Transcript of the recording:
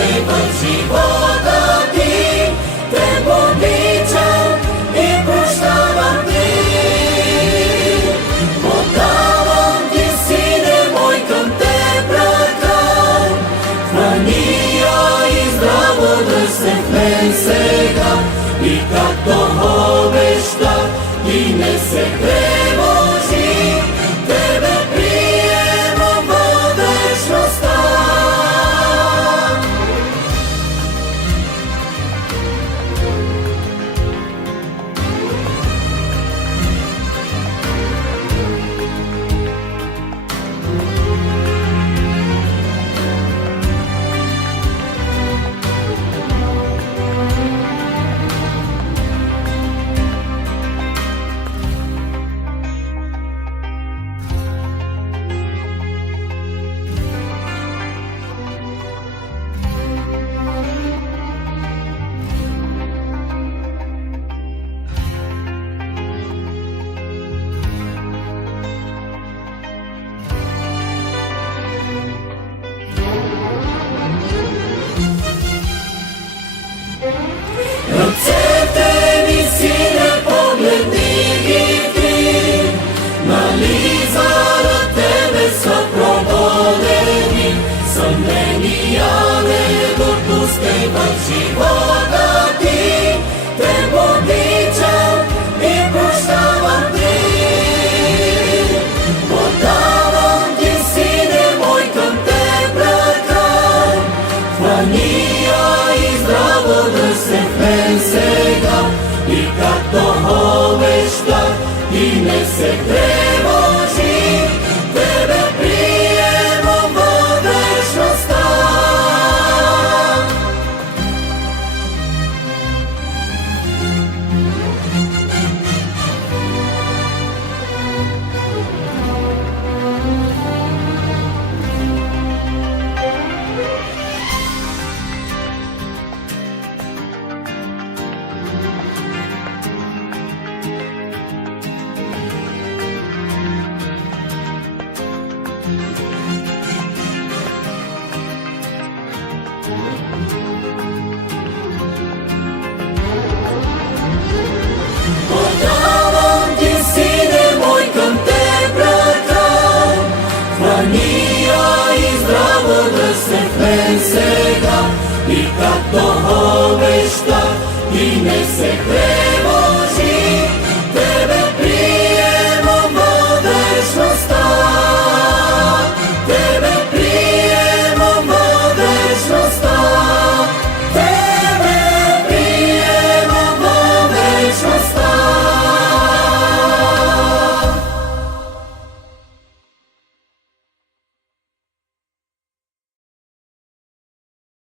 допускай в живота ти, те обичам и прощавам ти. Отдавам ти, сине мой, към теб ръка, храни я и здраво дръж се в мен сега, и както обещах, и не се тревожи, тебе приемам във вечността. Ръцете ми, сине, погледни ги ти, нали заради тебе са проводени, съмнения не допускай в живота ти, те обичам и прощавам ти. Отдавам ти, сине мой, към теб ръка, храни я и здраво дръж се в мен сега, и както обещах, и не се тревожи.